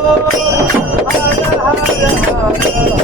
هذا هذا هذا